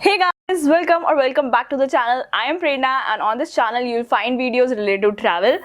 Hey guys, welcome back to the channel. I am Prerna and on this channel you will find videos related to travel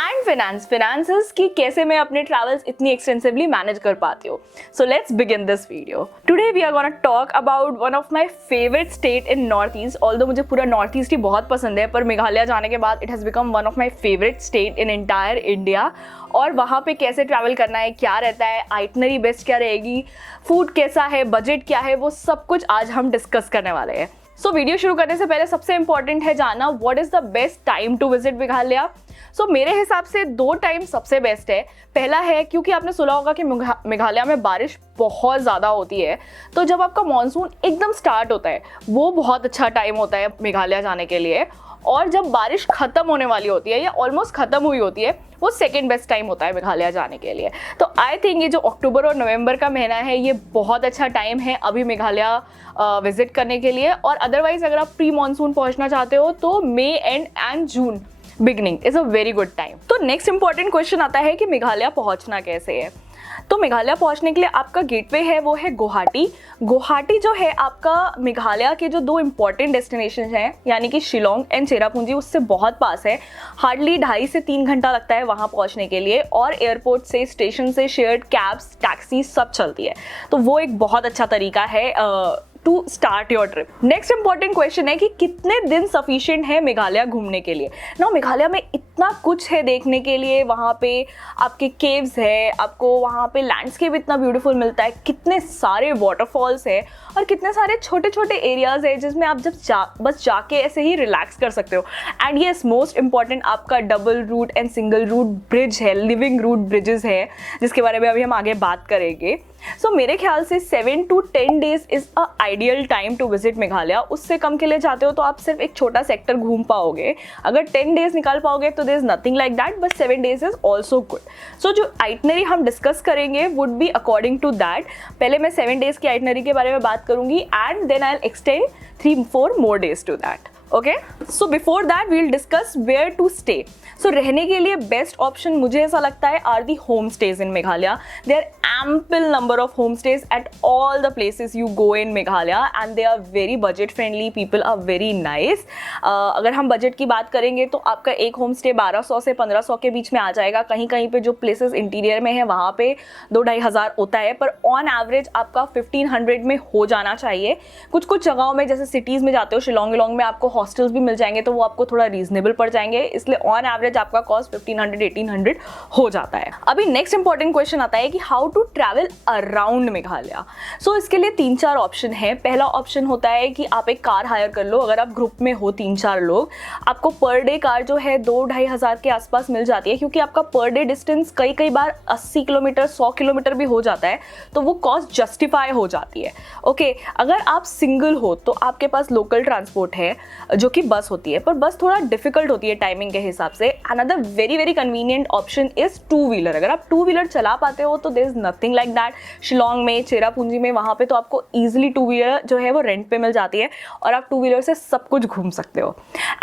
and finances कि कैसे मैं अपने travels इतनी extensively manage कर पाती हूँ. So let's begin this video. Today we are gonna talk about one of my favorite state in Northeast. Although मुझे पूरा Northeast ही बहुत पसंद है, पर मेघालय जाने के बाद it has become one of my favorite state in entire India. और वहाँ पे कैसे ट्रैवल करना है, क्या रहता है, आइटनरी बेस्ट क्या रहेगी, फूड कैसा है, बजट क्या है, वो सब कुछ आज हम डिस्कस करने वाले हैं. सो वीडियो शुरू करने से पहले सबसे इंपॉर्टेंट है जानना what is the best time to visit Meghalaya. सो मेरे हिसाब से दो टाइम सबसे बेस्ट है. पहला है क्योंकि आपने सुना होगा कि मेघालय में बारिश बहुत ज़्यादा होती है, तो जब आपका मानसून एकदम स्टार्ट होता है वो बहुत अच्छा टाइम होता है मेघालय जाने के लिए. और जब बारिश ख़त्म होने वाली होती है या ऑलमोस्ट ख़त्म हुई होती है वो सेकेंड बेस्ट टाइम होता है मेघालय जाने के लिए. तो आई थिंक ये जो अक्टूबर और नवंबर का महीना है ये बहुत अच्छा टाइम है अभी मेघालय विजिट करने के लिए. और अदरवाइज अगर आप प्री मानसून पहुंचना चाहते हो तो May and June beginning is a very good time. तो नेक्स्ट इंपॉर्टेंट क्वेश्चन आता है कि मेघालय पहुंचना कैसे है. तो मेघालय पहुंचने के लिए आपका गेटवे है वो है गुवाहाटी. गुवाहाटी जो है आपका मेघालय के जो दो इंपॉर्टेंट डेस्टिनेशन हैं यानी कि शिलोंग एंड चेरापूंजी उससे बहुत पास है. हार्डली 2.5 से 3 घंटा लगता है वहाँ पहुँचने के लिए. और एयरपोर्ट से, स्टेशन से शेयर्ड कैब्स, टैक्सी सब चलती है. तो वो एक बहुत अच्छा तरीका है to start your trip. Next important question है कि कितने दिन सफिशिएंट है मेघालय घूमने के लिए. ना मेघालय में इतना कुछ है देखने के लिए. वहाँ पे आपके केव्स है, आपको वहाँ पे लैंडस्केप इतना ब्यूटीफुल मिलता है, कितने सारे वाटरफॉल्स है और कितने सारे छोटे छोटे एरियाज है जिसमें आप बस जाके ऐसे ही रिलैक्स कर सकते हो. एंड येस, मोस्ट इंपॉर्टेंट आपका double root and single root bridge है, लिविंग रूट ब्रिजेस है जिसके बारे में अभी हम आगे बात करेंगे. सो मेरे ख्याल से 7 to 10 days is a ideal time to visit Meghalaya. उससे कम के लिए जाते हो तो आप सिर्फ एक छोटा सेक्टर घूम पाओगे. अगर 10 डेज निकाल पाओगे तो there is nothing like that, but 7 days is also good. So जो आइटनरी हम डिस्कस करेंगे would be according to that. पहले मैं 7 डेज की आइटनरी के बारे में बात करूंगी and then I will extend 3-4 more days to that. Okay, so before that we will discuss where to stay. So रहने के लिए बेस्ट ऑप्शन मुझे ऐसा लगता है are the homestays in Meghalaya. There ample number of homestays at all the places you go in Meghalaya and they are very budget friendly. People are very nice. अगर हम budget की बात करेंगे तो आपका एक होम स्टे 1200 से 1500 के बीच में आ जाएगा. कहीं कहीं पे जो प्लेसेस इंटीरियर में है वहाँ पे 2-2.5 हज़ार होता है, पर ऑन एवरेज आपका 1500 में हो जाना चाहिए. कुछ कुछ जगहों में जैसे सिटीज़ में जाते हो, शिलोंग में आपको हॉस्टल्स भी मिल जाएंगे तो वो आपको थोड़ा रीजनेबल पड़ जाएंगे. इसलिए ऑन एवरेज आपका कॉस्ट 1500-1800 हो जाता है. अभी नेक्स्ट इंपॉर्टेंट क्वेश्चन आता है कि how to travel around Meghalaya. So इसके लिए 3-4 ऑप्शन है. पहला ऑप्शन होता है कि आप एक कार हायर कर लो. अगर आप ग्रुप में हो 3-4 लोग, आपको पर डे कार जो है 2-2.5 हज़ार के आसपास मिल जाती है क्योंकि आपका पर डे डिस्टेंस कई बार 80 किलोमीटर 100 किलोमीटर भी हो जाता है तो वो कॉस्ट जस्टिफाई हो जाती है. ओके, अगर आप सिंगल हो तो आपके पास लोकल ट्रांसपोर्ट है जो कि बस होती है, पर बस थोड़ा डिफिकल्ट होती है टाइमिंग के हिसाब से. Another very very convenient option is 2 wheeler. अगर आप 2 व्हीलर चला पाते हो तो there is nothing like that. Shillong में, चेरापूंजी में, वहाँ पे तो आपको ईजिली 2 व्हीलर जो है वो रेंट पे मिल जाती है और आप 2 व्हीलर से सब कुछ घूम सकते हो.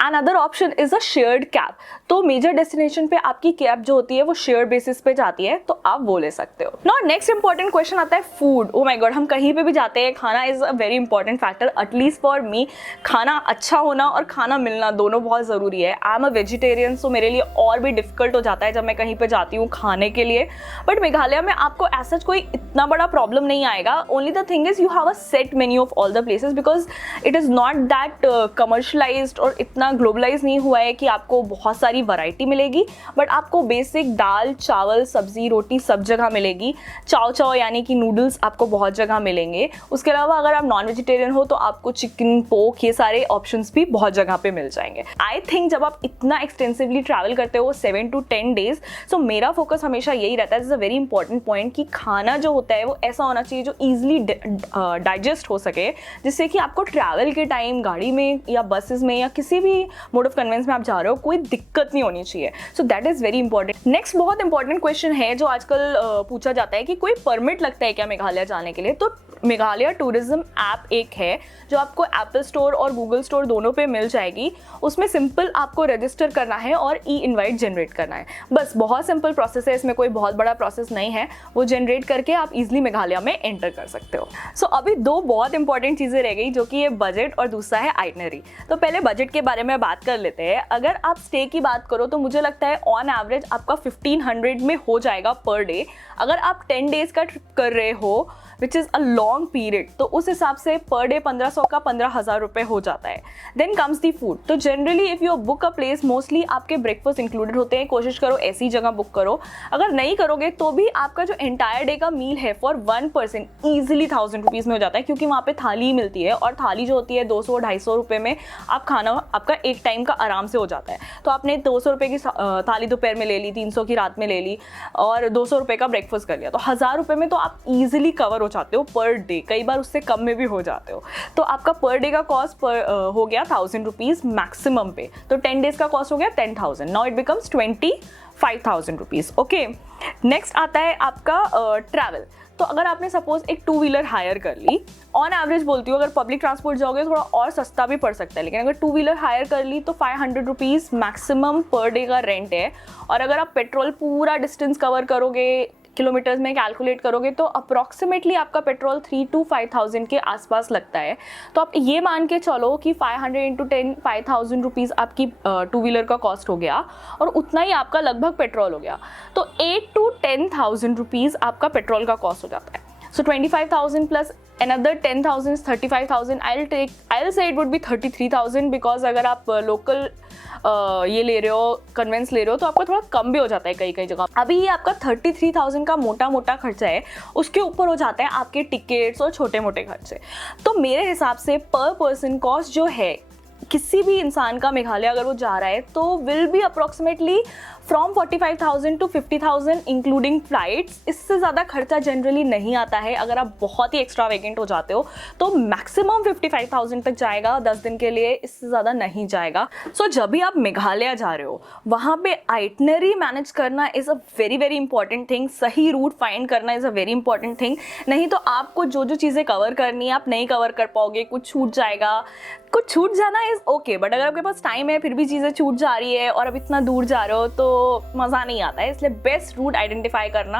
And other option is a shared cab. तो मेजर डेस्टिनेशन पे आपकी कैब जो होती है वो शेयर बेसिस पे जाती है तो आप वो ले सकते हो. नाउ नेक्स्ट इंपॉर्टेंट क्वेश्चन आता है फूड. ओ माय गॉड, हम कहीं पे भी जाते हैं, खाना is a very important factor. At least for me खाना अच्छा होना और खाना मिलना दोनों बहुत ज़रूरी है. आई एम अ वेजिटेरियन, सो मेरे लिए और भी डिफिकल्ट हो जाता है जब मैं कहीं पे जाती हूँ खाने के लिए. बट मेघालय में आपको ऐसा कोई इतना बड़ा प्रॉब्लम नहीं आएगा. Only the thing is you have a set menu of all the places because it is not that commercialised और इतना ग्लोबलाइज नहीं हुआ है कि आपको बहुत सारी वैरायटी मिलेगी. बट आपको बेसिक दाल, चावल, सब्जी, रोटी सब जगह मिलेगी. चाव चाव यानी कि नूडल्स आपको बहुत जगह मिलेंगे. उसके अलावा अगर आप नॉन वेजिटेरियन हो तो आपको चिकन, पोक, ये सारे ऑप्शंस भी बहुत जगह पे मिल जाएंगे. आई थिंक जब आप इतना एक्सटेंसिवली ट्रैवल करते हो 7 to 10 डेज, सो मेरा फोकस हमेशा यही रहता है. This is a very important point कि खाना जो होता है वो ऐसा होना चाहिए जो ईजिली डाइजेस्ट हो सके, जिससे कि आपको ट्रैवल के टाइम गाड़ी में या बसेस में या किसी भी मोड ऑफ कन्वेंस में आप जा रहे हो कोई दिक्कत नहीं होनी चाहिए. So that is very important. Next बहुत इंपॉर्टेंट क्वेश्चन है जो आजकल पूछा जाता है कि कोई परमिट लगता है क्या मेघालय जाने के लिए. तो मेघालय टूरिज्म ऐप एक है जो आपको एप्पल स्टोर और गूगल स्टोर दोनों दोनों पे मिल जाएगी। उसमें सिंपल आपको रजिस्टर करना है और ई इनवाइट जनरेट करना है, बस बहुत सिंपल प्रोसेस है, इसमें कोई बहुत बड़ा प्रोसेस नहीं है। वो जनरेट करके आप इजीली मेघालय में एंटर कर सकते हो। सो अभी दो बहुत इंपॉर्टेंट चीज़ें रह गई, जो कि ये बजट और दूसरा है आइटनरी। तो पहले बजट के बारे में बात कर लेते हैं। अगर आप स्टे की बात करो तो मुझे लगता है ऑन एवरेज आपका 1500 में हो जाएगा पर डे। अगर आप 10 डेज का ट्रिप कर रहे हो which is a long period, तो उस हिसाब से पर डे 1500 का 15,000 रुपये हो जाता है। Then comes the food. तो generally if you book a place, mostly आपके ब्रेकफास्ट इंक्लूडेड होते हैं। कोशिश करो ऐसी जगह बुक करो। अगर नहीं करोगे तो भी आपका जो एंटायर डे का मील है फॉर 1 पर्सन ईजिली 1000 रुपीज़ में हो जाता है, क्योंकि वहाँ पे थाली मिलती है और थाली जो होती है 200-250 रुपये में आप खाना आपका एक टाइम का आराम से हो जाता है। तो आपने 200 रुपये की थाली दोपहर में ले ली, 300 की रात में ले ली और 200 रुपये का ब्रेकफास्ट कर लिया, तो 1000 रुपये में तो आप ईजिली कवर हो जाते हो पर डे। कई बार उससे कम में भी हो जाते हो। तो आपका पर डे का कॉस्ट हो गया 1000 रुपीज़ मैक्सिमम पे। तो 10 डेज का कॉस्ट हो गया 10,000। Now it becomes 25,000 rupees. Okay, next आता है आपका ट्रैवल। तो अगर आपने सपोज एक 2 व्हीलर हायर कर ली, ऑन एवरेज बोलती हूँ, अगर पब्लिक ट्रांसपोर्ट जाओगे थोड़ा और सस्ता भी पड़ सकता है, लेकिन अगर 2 व्हीलर हायर कर ली तो 500 रुपीज़ मैक्सिमम पर डे का रेंट है। और अगर आप पेट्रोल पूरा डिस्टेंस कवर करोगे, किलोमीटर्स में कैलकुलेट करोगे, तो अप्रॉक्सीमेटली आपका पेट्रोल 3,000 to 5,000 के आसपास लगता है। तो आप ये मान के चलो कि 500 into 10 5,000 रुपीज़ आपकी 2 व्हीलर का कॉस्ट हो गया और उतना ही आपका लगभग पेट्रोल हो गया। तो 8,000 to 10,000 रुपीज़ आपका पेट्रोल का कॉस्ट हो जाता है। So 25,000 plus another 10,000 is 35,000. I'll say it would be 33,000 because अगर आप लोकल ये ले रहे हो, कन्वेंस ले रहे हो, तो आपका थोड़ा कम भी हो जाता है कई कई जगह। अभी ये आपका 33,000 का मोटा मोटा खर्चा है, उसके ऊपर हो जाता है आपके टिकट्स और छोटे मोटे खर्चे। तो मेरे हिसाब से पर पर्सन कॉस्ट जो है किसी भी इंसान का मेघालय अगर वो जा रहा है तो will be approximately from 45,000 to 50,000 including flights. इससे ज़्यादा खर्चा जनरली नहीं आता है। अगर आप बहुत ही एक्स्ट्रा वेकेंट हो जाते हो तो मैक्सिमम 55,000 तक जाएगा 10 दिन के लिए, इससे ज़्यादा नहीं जाएगा। सो जब भी आप मेघालय जा रहे हो वहाँ पे आइटनरी मैनेज करना is a very very important thing. सही रूट फाइंड करना is a very important thing. नहीं तो आपको जो जो चीज़ें कवर करनी है आप नहीं कवर कर पाओगे, कुछ छूट जाएगा। कुछ छूट जाना इज़ ओके, बट अगर आपके पास टाइम है फिर भी चीज़ें छूट जा रही है और अब इतना दूर जा रहे हो तो मज़ा नहीं आता है। इसलिए बेस्ट रूट आइडेंटिफाई करना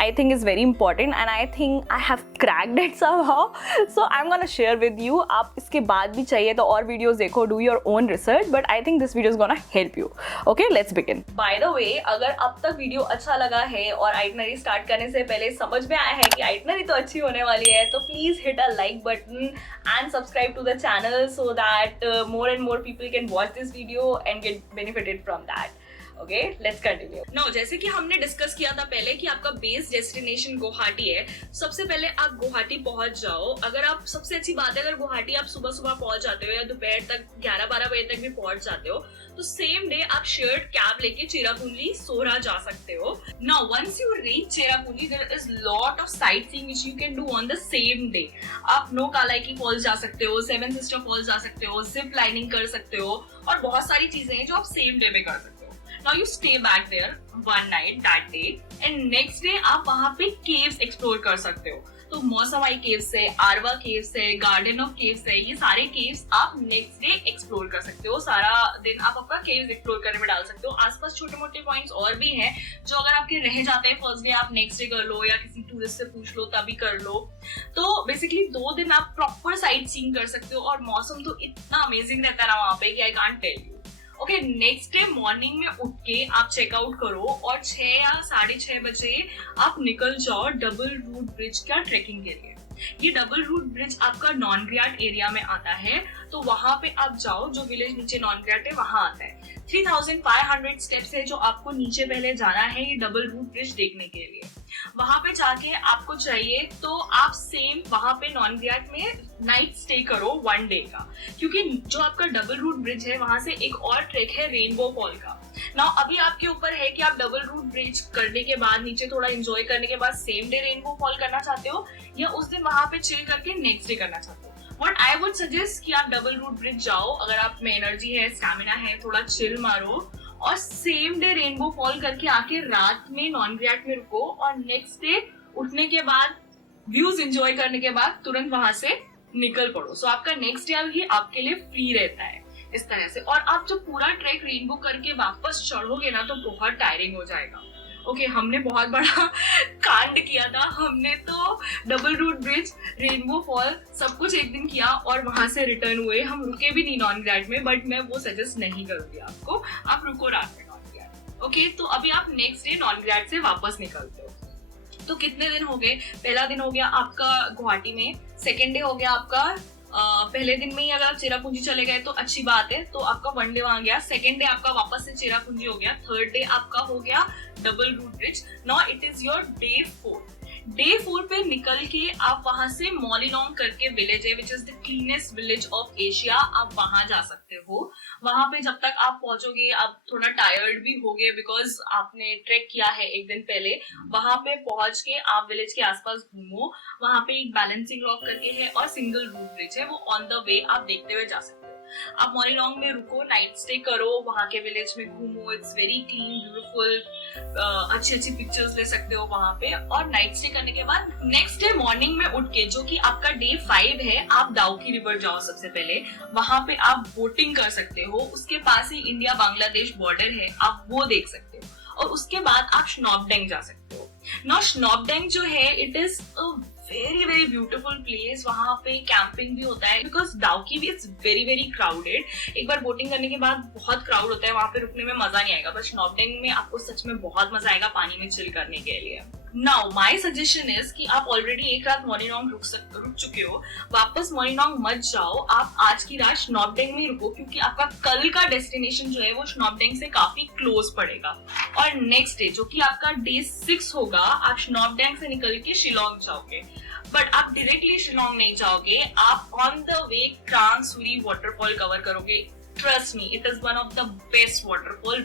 I think is very important and I think I have cracked it somehow. So I am gonna share with you. आप इसके बाद भी चाहिए तो और वीडियोस देखो, do your own research, but I think this video is gonna help you. Okay, let's begin. By the way, अगर अब तक वीडियो अच्छा लगा है और आइटनरी स्टार्ट करने से पहले समझ में आया है कि आइटनरी तो अच्छी होने वाली है, तो please hit a like button and subscribe to the channel so that more and more people can watch this video and get benefited from that. Okay, let's continue. No, जैसे कि हमने डिस्कस किया था पहले कि आपका बेस डेस्टिनेशन गुवाहाटी है। सबसे पहले आप गुवाहाटी पहुंच जाओ। अगर आप, सबसे अच्छी बात है अगर गुवाहाटी आप सुबह सुबह पहुंच जाते हो या दोपहर तक 11-12 बजे तक भी पहुंच जाते हो, तो सेम डे आप शेयर्ड कैब लेके चेरापूंजी सोरा जा सकते हो। Now once you reach Cherrapunji there is lot of sightseeing which you can do on the same day. आप नोकालाइकी फॉल्स जा सकते हो, सेवन सिस्टर फॉल्स जा सकते हो, जिप लाइनिंग कर सकते हो और बहुत सारी चीजें हैं जो आप सेम डे में कर सकते हो। Now you stay back there one night that day and next day आप वहाँ पे caves explore कर सकते हो। तो मौसमाई केव्स है, आरवा केव्स है, गार्डन ऑफ केव्स है, ये सारे केव्स आप नेक्स्ट डे एक्सप्लोर कर सकते हो। सारा दिन आप आपका केव्स एक्सप्लोर करने में डाल सकते हो। आसपास छोटे मोटे पॉइंट्स और भी हैं जो अगर आपके रह जाते हैं फर्स्ट डे, आप नेक्स्ट डे कर लो या किसी टूरिस्ट से पूछ लो तभी कर लो। तो बेसिकली 2 दिन आप प्रॉपर साइट सीइंग कर सकते हो और मौसम तो इतना अमेजिंग रहता है ना वहाँ पे कि I can't tell you. Okay, next day morning में उठ के आप चेकआउट करो और 6 या 6:30 बजे आप निकल जाओ डबल रूट ब्रिज का ट्रेकिंग के लिए। ये डबल रूट ब्रिज आपका नॉनग्रियाट एरिया में आता है, तो वहां पे आप जाओ। जो विलेज नीचे नॉनग्रियाट है वहां आता है। 3,500 स्टेप्स है जो आपको नीचे पहले जाना है ये डबल रूट ब्रिज देखने के लिए। वहां पे जाके आपको चाहिए तो आप सेम वहां पे नॉनग्रियाट में नाइट स्टे करो 1 डे का, क्योंकि जो आपका डबल रूट ब्रिज है वहां से एक और ट्रेक है रेनबो फॉल का। नाउ अभी आपके ऊपर है कि आप डबल रूट ब्रिज करने के बाद नीचे थोड़ा एंजॉय करने के बाद सेम डे रेनबो फॉल करना चाहते हो या उस दिन वहां पे चिल करके नेक्स्ट डे करना चाहते हो। व्हाट आई वुड सजेस्ट कि आप डबल रूट ब्रिज जाओ अगर आप में एनर्जी है, स्टैमिना है, थोड़ा चिल मारो और सेम डे रेनबो फॉल करके आके रात में नॉनग्रियाट में रुको और नेक्स्ट डे उठने के बाद व्यूज एंजॉय करने के बाद तुरंत वहां से निकल पड़ो। सो आपका नेक्स्ट डे भी आपके लिए फ्री रहता है इस तरह से। और आप जब पूरा ट्रैक रेनबो करके वापस चढ़ोगे ना तो बहुत टायरिंग हो जाएगा। ओके, हमने बहुत बड़ा कांड किया था। हमने तो double root bridge, rainbow fall सब कुछ एक दिन किया और वहां से रिटर्न हुए। हम रुके भी नहीं नॉनग्रैड में, बट मैं वो सजेस्ट नहीं करूंगी आपको, आप रुको रात में नॉनग्रैड। ओके, तो अभी आप नेक्स्ट डे नॉनग्रैड से वापस निकलते हो। तो कितने दिन हो गए? पहला दिन हो गया आपका गुवाहाटी में, सेकेंड डे हो गया आपका पहले दिन में ही अगर आप चेरापूंजी चले गए तो अच्छी बात है, तो आपका वन डे वहां गया। सेकेंड डे आपका वापस से चेरापूंजी हो गया। थर्ड डे आपका हो गया double root bridge. Now it is your day 4। Day 4 पे निकल के आप वहां से मॉलिनोंग करके विलेज है, which is the cleanest village of Asia, आप वहां जा सकते हो। वहां पे जब तक आप पहुंचोगे आप थोड़ा टायर्ड भी होगे बिकॉज आपने ट्रेक किया है एक दिन पहले। वहां पे पहुंच के आप विलेज के आसपास घूमो। वहां पे एक बैलेंसिंग रॉक करके है और सिंगल रूट ब्रिज है, वो ऑन द वे आप देखते हुए जा सकते हो। आप मॉलिनोंग में रुको, नाइट स्टे करो, वहां के विलेज में घूमो। इट्स वेरी क्लीन, ब्यूटीफुल, अच्छी अच्छी पिक्चर्स ले सकते हो वहां पे। और नाइट स्टे करने के बाद नेक्स्ट डे मॉर्निंग में उठ के, जो कि आपका डे 5 है, आप दाउकी रिवर जाओ सबसे पहले। वहां पे आप बोटिंग कर सकते हो, उसके पास ही इंडिया बांग्लादेश बॉर्डर है, आप वो देख सकते हो। और उसके बाद आप स्नॉपडेंग जा सकते हो। नाउ स्नॉपडेंग जो है it is a very very beautiful place. वहां पे कैंपिंग भी होता है बिकॉज डाउकी भी इट्स वेरी वेरी क्राउडेड। एक बार बोटिंग करने के बाद बहुत क्राउड होता है, वहां पे रुकने में मजा नहीं आएगा, बट स्नॉपडेंग में आपको सच में बहुत मजा आएगा पानी में चिल करने के लिए। नाउ माय सजेशन इज कि आप ऑलरेडी एक रात मॉर्निंग रुक चुके हो, वापस मॉर्निंग मत जाओ। आप आज की रात स्नॉपडेंग में रुको, क्योंकि आपका कल का डेस्टिनेशन जो है वो स्नॉपडेंग से काफी क्लोज पड़ेगा। और नेक्स्ट डे जो कि आपका डे 6 होगा, आप स्नॉपडेंग से निकल के शिलोंग जाओगे। बट आप डायरेक्टली शिलोंग नहीं जाओगे, आप on the way Krangsuri waterfall cover करोगे। Trust me, it is one of the best waterfall,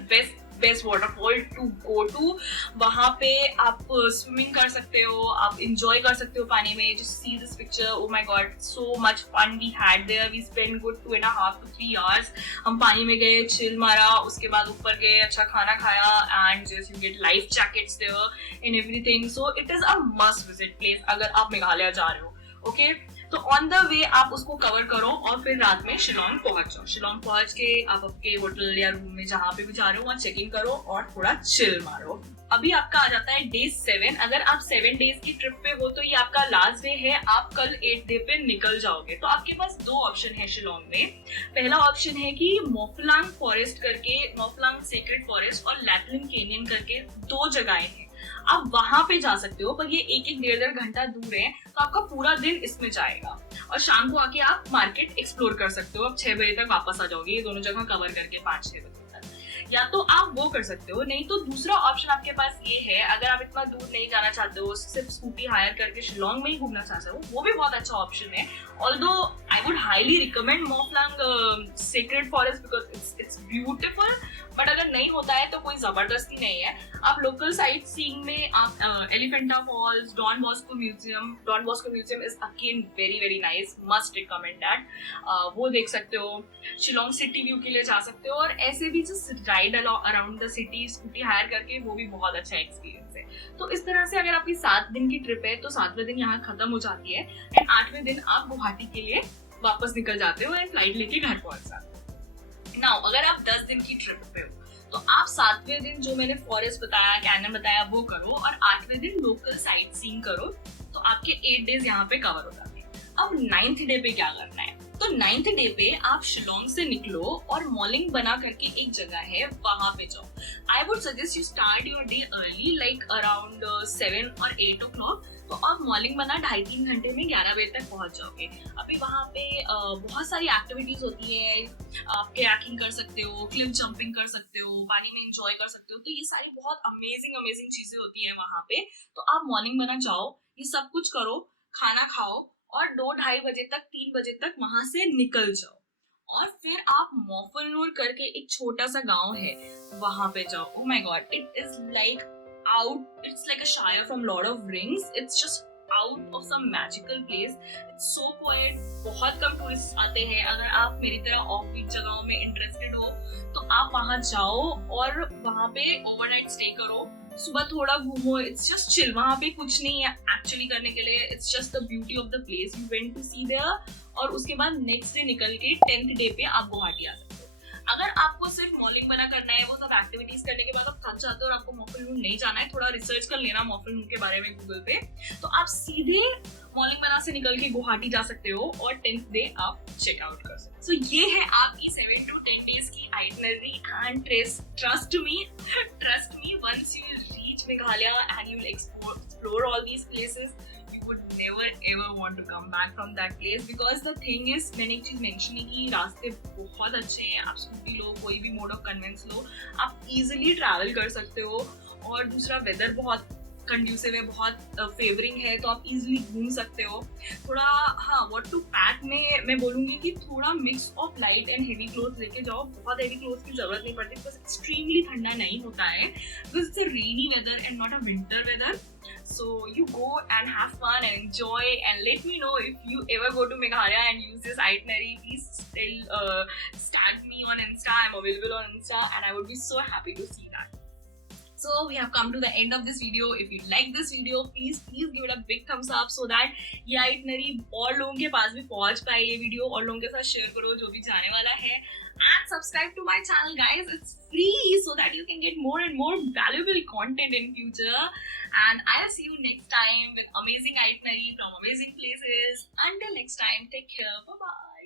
best waterfall to go to. वहां पे आप स्विमिंग कर सकते हो, आप इंजॉय कर सकते हो पानी में। Just see this picture, oh my god, so much fun we had there. We spend good 2.5 to 3 hours। हम पानी में गए, चिल मारा, उसके बाद ऊपर गए, अच्छा खाना खाया, and just you get life jackets there and everything. So it is a must visit place अगर आप मेघालय जा रहे हो। ओके, तो ऑन द वे आप उसको कवर करो और फिर रात में शिलोंग पहुंच जाओ। शिलोंग पहुंच के आप आपके होटल या रूम में जहां पे भी जा रहे हो वहां चेक इन करो और थोड़ा चिल मारो। अभी आपका आ जाता है डे 7। अगर आप 7 डेज की ट्रिप पे हो तो ये आपका लास्ट डे है, आप कल 8 डे पे निकल जाओगे। तो आपके पास 2 ऑप्शन है शिलोंग में। पहला ऑप्शन है कि मोफलांग फॉरेस्ट करके, मोफलांग सेक्रेड फॉरेस्ट और लैटलिन कैनियन करके 2 जगहें हैं, आप वहां पे जा सकते हो। पर ये 1-1 1.5 घंटा दूर है, तो आपका पूरा दिन इसमें जाएगा। और शाम को आके आप मार्केट एक्सप्लोर कर सकते हो। आप 6 बजे तक वापस आ जाओगे ये दोनों जगह कवर करके, 5-6 बजे तक। या तो आप वो कर सकते हो, नहीं तो दूसरा ऑप्शन आपके पास ये है, अगर आप इतना दूर नहीं जाना चाहते हो, सिर्फ स्कूटी हायर करके शिलोंग में ही घूमना चाहते हो, वो भी बहुत अच्छा ऑप्शन है। Although I would highly recommend Mawphlang sacred forest because it's beautiful. But अगर नहीं होता है तो कोई जबरदस्ती नहीं है। आप लोकल साइट सीइंग में आप Elephanta falls, Don Bosco museum is again very very nice, must recommend that, वो देख सकते हो। शिलोंग सिटी व्यू के लिए जा सकते हो, और ऐसे भी just ride around the city scooty hire करके, वो भी बहुत अच्छा एक्सपीरियंस है। तो इस तरह से अगर आपकी 7 दिन की ट्रिप है तो 7वें दिन यहाँ खत्म हो जाती है, एंड 8वें दिन आप गुवाहाटी के लिए वापस निकल जाते हो एंड फ्लाइट लेके घर पहुंच जाते हो। नाउ अगर आप 10 दिन की ट्रिप पे हो तो आप 7वें दिन जो मैंने फॉरेस्ट बताया, कैनन बताया, वो करो, और 8वें दिन लोकल साइट सीइंग करो, तो आपके 8 डेज यहाँ पे कवर हो जाते हैं। अब 9th डे पे क्या करना है? तो 9th डे पे आप शिलोंग से निकलो और मॉलिंग बना करके एक जगह है, वहां पे जाओ। I would suggest you start your day early, like around 7 or 8 o'clock। तो आप मॉर्निंग बना 2.5-3 घंटे में 11 बजे तक पहुंच जाओगे। अभी वहाँ पे बहुत सारी एक्टिविटीज होती है, आप कयाकिंग कर सकते हो, क्लिफ जंपिंग कर सकते हो, पानी में एंजॉय कर सकते हो। तो ये सारी बहुत अमेजिंग चीजें होती है वहाँ पे। तो आप मॉर्निंग बना जाओ, ये सब कुछ करो, खाना खाओ, और 2-2:30 बजे तक, 3 बजे तक वहां से निकल जाओ। और फिर आप मोफलनूर करके एक छोटा सा गांव है, वहां पे जाओ। Oh my God, it is like out, it's like a shire from Lord of Rings. It's just out of some magical place. It's so quiet. बहुत कम टूरिस्ट आते हैं. अगर आप मेरी तरह ऑफ बीट जगहों में इंटरेस्टेड हो तो आप वहाँ जाओ और वहाँ पे ओवरनाइट स्टे करो. सुबह थोड़ा घूमो. It's just chill. वहाँ पे कुछ नहीं है एक्चुअली करने के लिए. It's just the beauty of the place. You went to see there और उसके बाद नेक्स्ट डे निकल के 10th डे पे आप गुवाहाटी आ सकते हो. अगर आपको सिर्फ मॉर्निंग बना करना है, वो सब एक्टिविटीज करने के बाद आप थक जाते हो और आपको मॉफलून नहीं जाना है, थोड़ा रिसर्च कर लेना मॉफलून के बारे में गूगल पे, तो आप सीधे मॉर्निंग बना से निकल के गुवाहाटी जा सकते हो और 10th डे आप चेक आउट कर सकते हो. सो ये है आपकी 7 to 10 डेज की itinerary and trust me once you reach Meghalaya and you explore all these places, you would never ever want to come back from that place. Because the thing is, मैंने एक चीज मेंशन की, रास्ते बहुत अच्छे हैं. आप स्कूटी लो, कोई भी मोड ऑफ कन्वेंस लो, आप इजीली ट्रैवल कर सकते हो. और दूसरा वेदर बहुत कंड्यूसिव है, बहुत फेवरिंग है, तो आप इजीली घूम सकते हो. थोड़ा हाँ, व्हाट टू पैक में मैं बोलूँगी कि थोड़ा mix of light and heavy cloth लेके जाओ. बहुत हेवी क्लोथ की जरूरत नहीं पड़ती बिकॉज एक्सट्रीमली ठंडा नहीं होता है. Because it's a rainy weather and not a winter weather. So you go and have fun and enjoy, and let me know if you ever go to Meghalaya and use this itinerary. Please tag me on Insta. I'm available on Insta and I would be so happy to see that. So we have come to the end of this video. If you like this video, please give it a big thumbs up so that ये itinerary और लोगों के पास भी पहुंच पाए. ये video और लोगों के साथ शेयर करो जो भी जाने वाला है. And subscribe to my channel, guys. It's free so that you can get more and more valuable content in future. And I'll see you next time with amazing itinerary from amazing places. Until next time, take care. Bye bye.